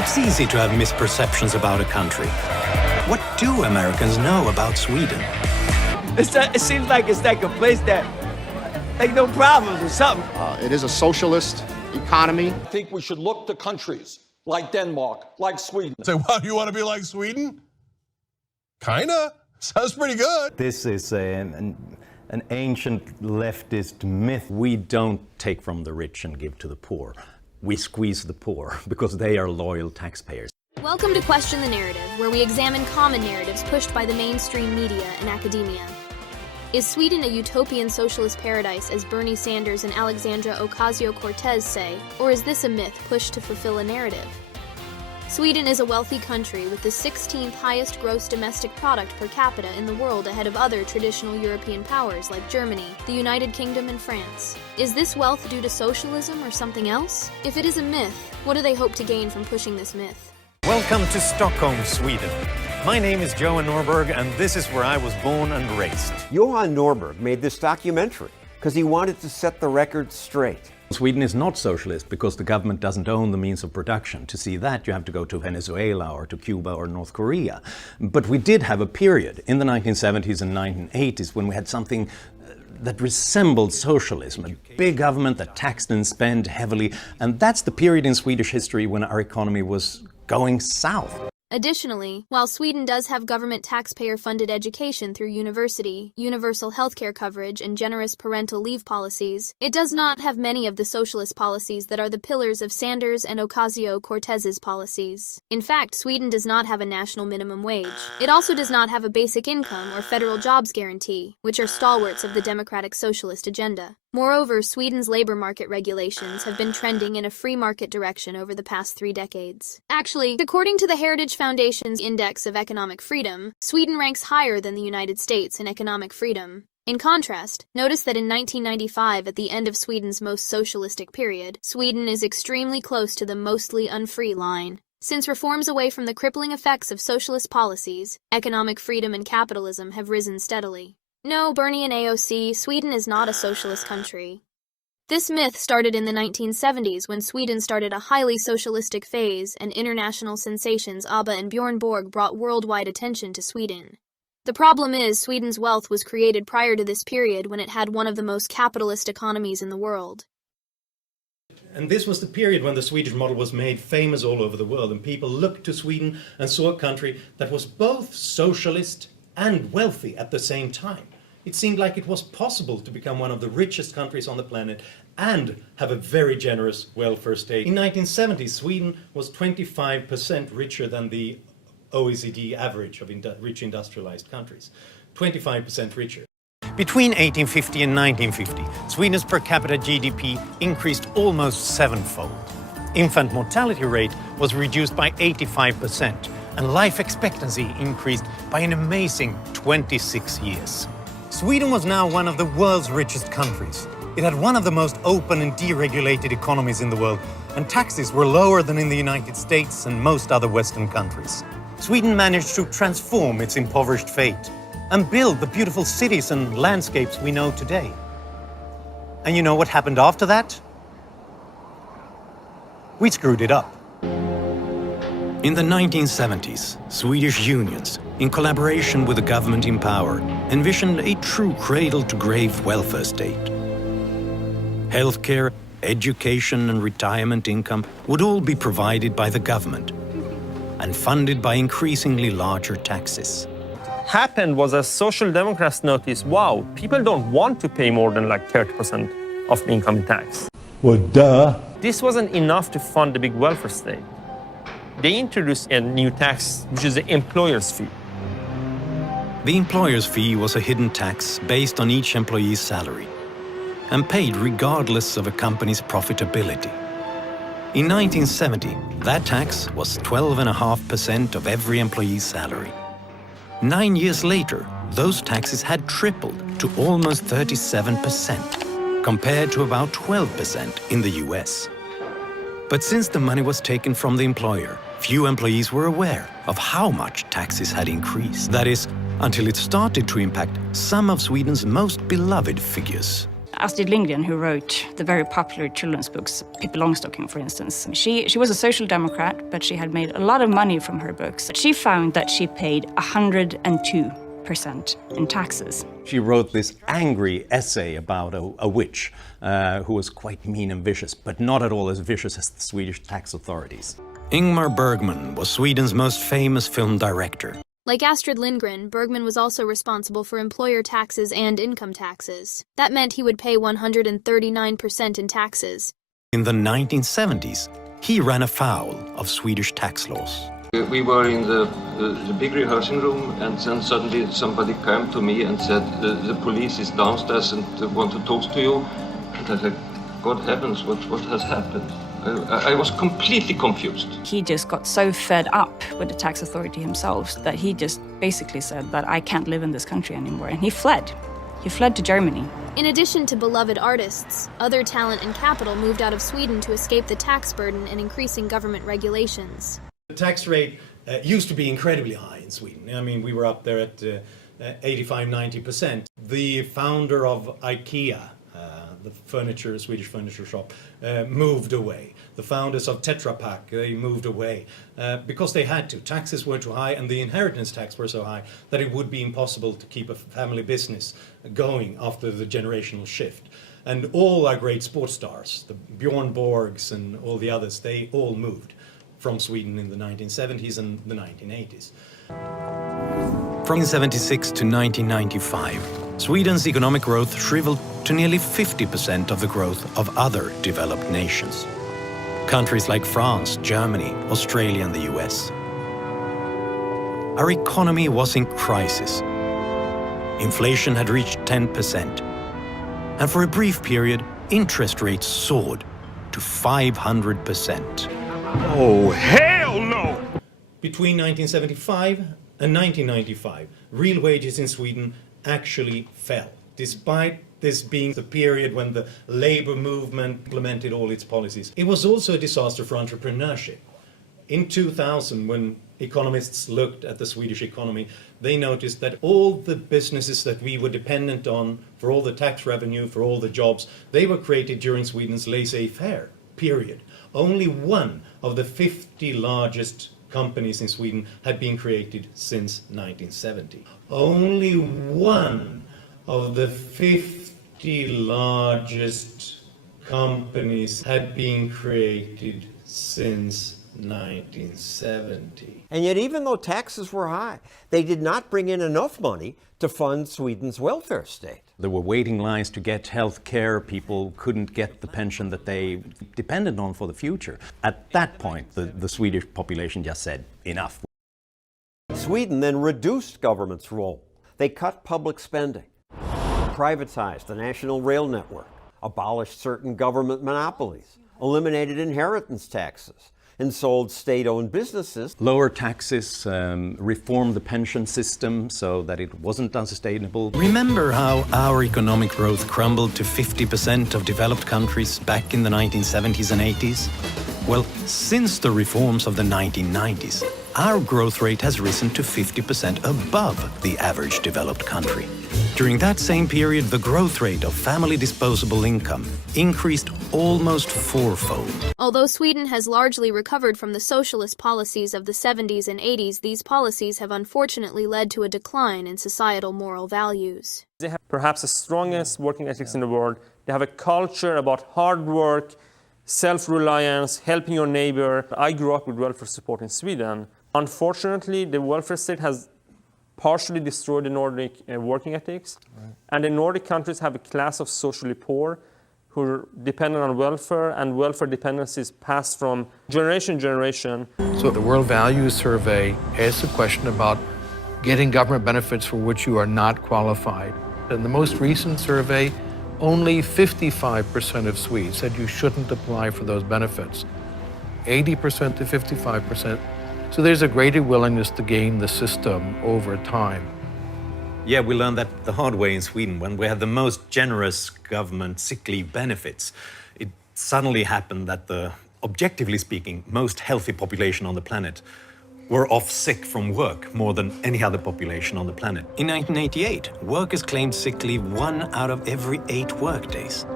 It's easy to have misperceptions about a country. What do Americans know about Sweden? It seems like it's like a place that ain't no problems or something. It is a socialist economy. I think we should look to countries like Denmark, like Sweden. Say, wow, you want to be like Sweden? Kinda. Sounds pretty good. This is an ancient leftist myth. We don't take from the rich and give to the poor. We squeeze the poor because they are loyal taxpayers. Welcome to Question the Narrative, where we examine common narratives pushed by the mainstream media and academia. Is Sweden a utopian socialist paradise, as Bernie Sanders and Alexandra Ocasio-Cortez say, or is this a myth pushed to fulfill a narrative? Sweden is a wealthy country with the 16th highest gross domestic product per capita in the world, ahead of other traditional European powers like Germany, the United Kingdom, and France. Is this wealth due to socialism or something else? If it is a myth, what do they hope to gain from pushing this myth? Welcome to Stockholm, Sweden. My name is Johan Norberg, and this is where I was born and raised. Johan Norberg made this documentary because he wanted to set the record straight. Sweden is not socialist because the government doesn't own the means of production. To see that, you have to go to Venezuela or to Cuba or North Korea. But we did have a period in the 1970s and 1980s when we had something that resembled socialism, a big government that taxed and spent heavily. And that's the period in Swedish history when our economy was going south. Additionally, while Sweden does have government taxpayer-funded education through university, universal healthcare coverage, and generous parental leave policies, it does not have many of the socialist policies that are the pillars of Sanders and Ocasio-Cortez's policies. In fact, Sweden does not have a national minimum wage. It also does not have a basic income or federal jobs guarantee, which are stalwarts of the democratic socialist agenda. Moreover, Sweden's labor market regulations have been trending in a free market direction over the past 3 decades. Actually, according to the Heritage Foundation's Index of Economic Freedom, Sweden ranks higher than the United States in economic freedom. In contrast, notice that in 1995, at the end of Sweden's most socialistic period, Sweden is extremely close to the mostly unfree line. Since reforms away from the crippling effects of socialist policies, economic freedom and capitalism have risen steadily. No, Bernie and AOC, Sweden is not a socialist country. This myth started in the 1970s when Sweden started a highly socialistic phase, and international sensations ABBA and Björn Borg brought worldwide attention to Sweden. The problem is, Sweden's wealth was created prior to this period when it had one of the most capitalist economies in the world. And this was the period when the Swedish model was made famous all over the world, and people looked to Sweden and saw a country that was both socialist and wealthy at the same time. It seemed like it was possible to become one of the richest countries on the planet and have a very generous welfare state. In 1970, Sweden was 25% richer than the OECD average of rich industrialized countries. 25% richer. Between 1850 and 1950, Sweden's per capita GDP increased almost sevenfold. Infant mortality rate was reduced by 85%, and life expectancy increased by an amazing 26 years. Sweden was now one of the world's richest countries. It had one of the most open and deregulated economies in the world, and taxes were lower than in the United States and most other Western countries. Sweden managed to transform its impoverished fate and build the beautiful cities and landscapes we know today. And you know what happened after that? We screwed it up. In the 1970s, Swedish unions, in collaboration with the government in power, envisioned a true cradle-to-grave welfare state. Healthcare, education, and retirement income would all be provided by the government and funded by increasingly larger taxes. Happened was as Social Democrats noticed, wow, people don't want to pay more than like 30% of the income in tax. Well, duh. This wasn't enough to fund the big welfare state. They introduced a new tax, which is the employer's fee. The employer's fee was a hidden tax based on each employee's salary and paid regardless of a company's profitability. In 1970, that tax was 12.5% of every employee's salary. 9 years later, those taxes had tripled to almost 37%, compared to about 12% in the US. But since the money was taken from the employer, few employees were aware of how much taxes had increased. That is, until it started to impact some of Sweden's most beloved figures. Astrid Lindgren, who wrote the very popular children's books, Pippi Longstocking, for instance. She was a social democrat, but she had made a lot of money from her books. She found that she paid 102% in taxes. She wrote this angry essay about a witch who was quite mean and vicious, but not at all as vicious as the Swedish tax authorities. Ingmar Bergman was Sweden's most famous film director. Like Astrid Lindgren, Bergman was also responsible for employer taxes and income taxes. That meant he would pay 139% in taxes. In the 1970s, he ran afoul of Swedish tax laws. We were in the big rehearsing room, and then suddenly somebody came to me and said, the police is downstairs and want to talk to you. And I said, God heavens, what has happened? I was completely confused. He just got so fed up with the tax authority himself that he just basically said that I can't live in this country anymore, and he fled. He fled to Germany. In addition to beloved artists, other talent and capital moved out of Sweden to escape the tax burden and increasing government regulations. The tax rate used to be incredibly high in Sweden. I mean, we were up there at 85–90%. The founder of IKEA, the Swedish furniture shop, moved away. The founders of Tetra Pak, they moved away because they had to. Taxes were too high, and the inheritance tax were so high that it would be impossible to keep a family business going after the generational shift. And all our great sports stars, the Bjorn Borgs and all the others, they all moved from Sweden in the 1970s and the 1980s. From 1976 to 1995, Sweden's economic growth shriveled to nearly 50% of the growth of other developed nations. Countries like France, Germany, Australia and the US. Our economy was in crisis. Inflation had reached 10%. And for a brief period, interest rates soared to 500%. Oh, hell no! Between 1975 and 1995, real wages in Sweden actually fell, despite this being the period when the labor movement implemented all its policies. It was also a disaster for entrepreneurship. In 2000, when economists looked at the Swedish economy, they noticed that all the businesses that we were dependent on for all the tax revenue, for all the jobs, they were created during Sweden's laissez-faire period. Only one of the 50 largest companies in Sweden had been created since 1970. Only one of the 50 largest companies had been created since 1970. And yet, even though taxes were high, they did not bring in enough money to fund Sweden's welfare state. There were waiting lines to get health care. People couldn't get the pension that they depended on for the future. At that point, the Swedish population just said, enough. Sweden then reduced government's role. They cut public spending, privatized the national rail network, abolished certain government monopolies, eliminated inheritance taxes, and sold state-owned businesses. Lower taxes, reformed the pension system so that it wasn't unsustainable. Remember how our economic growth crumbled to 50% of developed countries back in the 1970s and 80s? Well, since the reforms of the 1990s, our growth rate has risen to 50% above the average developed country. During that same period, the growth rate of family disposable income increased almost fourfold. Although Sweden has largely recovered from the socialist policies of the 70s and 80s, these policies have unfortunately led to a decline in societal moral values. They have perhaps the strongest working ethics in the world. They have a culture about hard work, self-reliance, helping your neighbor. I grew up with welfare support in Sweden. Unfortunately, the welfare state has partially destroyed the Nordic working ethics. Right. And the Nordic countries have a class of socially poor who are dependent on welfare, and welfare dependencies pass from generation to generation. So the World Values Survey asks a question about getting government benefits for which you are not qualified. In the most recent survey, only 55% of Swedes said you shouldn't apply for those benefits. 80% to 55%. So there's a greater willingness to game the system over time. Yeah, we learned that the hard way in Sweden. When we had the most generous government sick leave benefits, it suddenly happened that the, objectively speaking, most healthy population on the planet were off sick from work more than any other population on the planet. In 1988, workers claimed sick leave 1 out of every 8 workdays.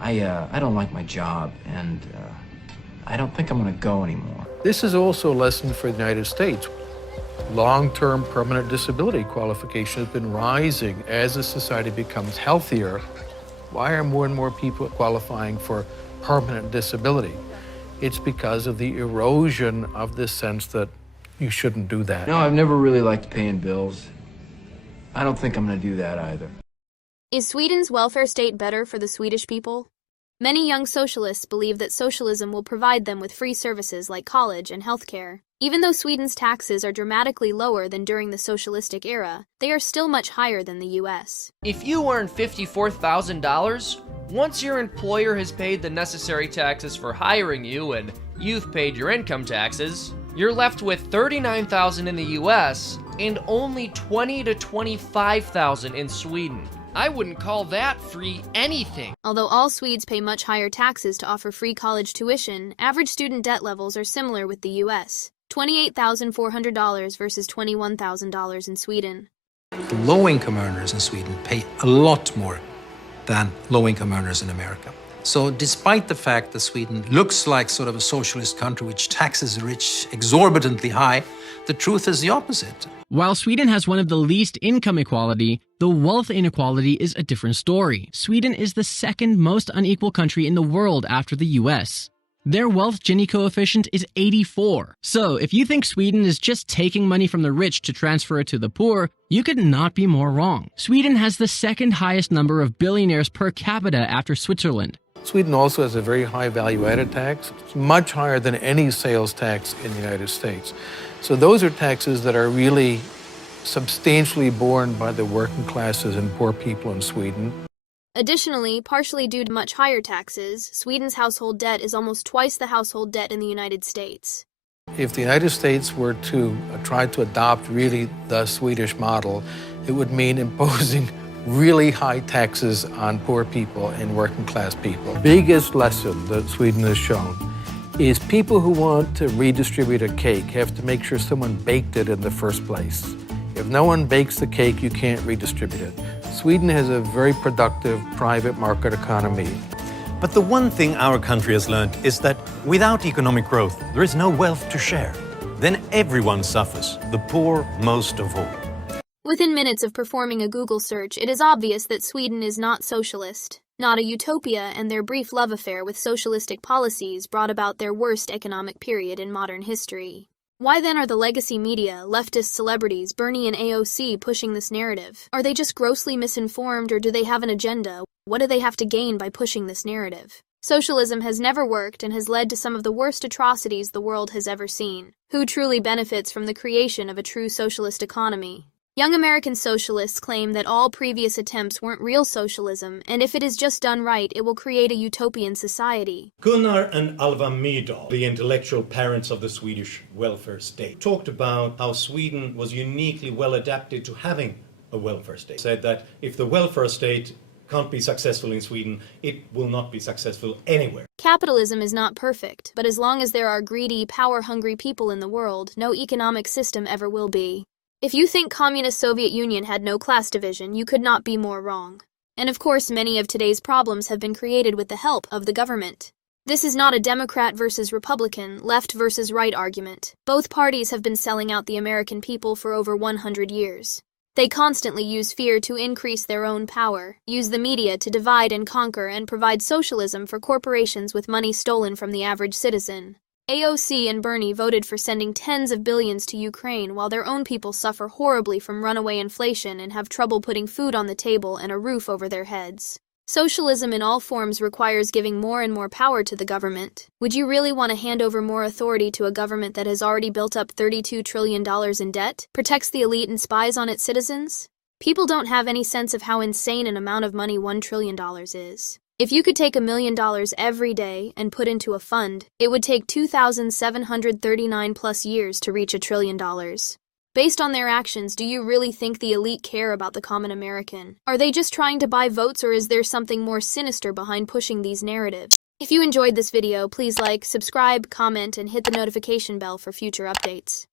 I don't like my job, and I don't think I'm gonna go anymore. This is also a lesson for the United States. Long-term permanent disability qualification has been rising as the society becomes healthier. Why are more and more people qualifying for permanent disability? It's because of the erosion of this sense that you shouldn't do that. No, I've never really liked paying bills. I don't think I'm gonna do that either. Is Sweden's welfare state better for the Swedish people? Many young socialists believe that socialism will provide them with free services like college and healthcare. Even though Sweden's taxes are dramatically lower than during the socialistic era, they are still much higher than the US. If you earn $54,000, once your employer has paid the necessary taxes for hiring you and you've paid your income taxes, you're left with $39,000 in the US and only $20,000 to $25,000 in Sweden. I wouldn't call that free anything. Although all Swedes pay much higher taxes to offer free college tuition, average student debt levels are similar with the US. $28,400 versus $21,000 in Sweden. Low-income earners in Sweden pay a lot more than low-income earners in America. So despite the fact that Sweden looks like sort of a socialist country which taxes the rich exorbitantly high, the truth is the opposite. While Sweden has one of the least income equality, the wealth inequality is a different story. Sweden is the second most unequal country in the world after the US. Their wealth Gini coefficient is 84. So if you think Sweden is just taking money from the rich to transfer it to the poor, you could not be more wrong. Sweden has the second highest number of billionaires per capita after Switzerland. Sweden also has a very high value-added tax. It's much higher than any sales tax in the United States. So those are taxes that are really substantially borne by the working classes and poor people in Sweden. Additionally, partially due to much higher taxes, Sweden's household debt is almost twice the household debt in the United States. If the United States were to try to adopt really the Swedish model, it would mean imposing really high taxes on poor people and working class people. Biggest lesson that Sweden has shown is people who want to redistribute a cake have to make sure someone baked it in the first place. If no one bakes the cake, you can't redistribute it. Sweden has a very productive private market economy. But the one thing our country has learned is that without economic growth, there is no wealth to share. Then everyone suffers, the poor most of all. Within minutes of performing a Google search, it is obvious that Sweden is not socialist. Not a utopia, and their brief love affair with socialistic policies brought about their worst economic period in modern history. Why then are the legacy media, leftist celebrities, Bernie and AOC pushing this narrative? Are they just grossly misinformed, or do they have an agenda? What do they have to gain by pushing this narrative? Socialism has never worked and has led to some of the worst atrocities the world has ever seen. Who truly benefits from the creation of a true socialist economy? Young American socialists claim that all previous attempts weren't real socialism, and if it is just done right, it will create a utopian society. Gunnar and Alva Myrdal, the intellectual parents of the Swedish welfare state, talked about how Sweden was uniquely well adapted to having a welfare state. Said that if the welfare state can't be successful in Sweden, it will not be successful anywhere. Capitalism is not perfect, but as long as there are greedy, power-hungry people in the world, no economic system ever will be. If you think communist Soviet Union had no class division, you could not be more wrong. And of course, many of today's problems have been created with the help of the government. This is not a Democrat versus Republican, left versus right argument. Both parties have been selling out the American people for over 100 years. They constantly use fear to increase their own power, use the media to divide and conquer, and provide socialism for corporations with money stolen from the average citizen. AOC and Bernie voted for sending tens of billions to Ukraine while their own people suffer horribly from runaway inflation and have trouble putting food on the table and a roof over their heads. Socialism in all forms requires giving more and more power to the government. Would you really want to hand over more authority to a government that has already built up $32 trillion in debt, protects the elite and spies on its citizens? People don't have any sense of how insane an amount of money $1 trillion is. If you could take $1 million every day and put into a fund, it would take 2,739 plus years to reach $1 trillion. Based on their actions, do you really think the elite care about the common American? Are they just trying to buy votes, or is there something more sinister behind pushing these narratives? If you enjoyed this video, please like, subscribe, comment, and hit the notification bell for future updates.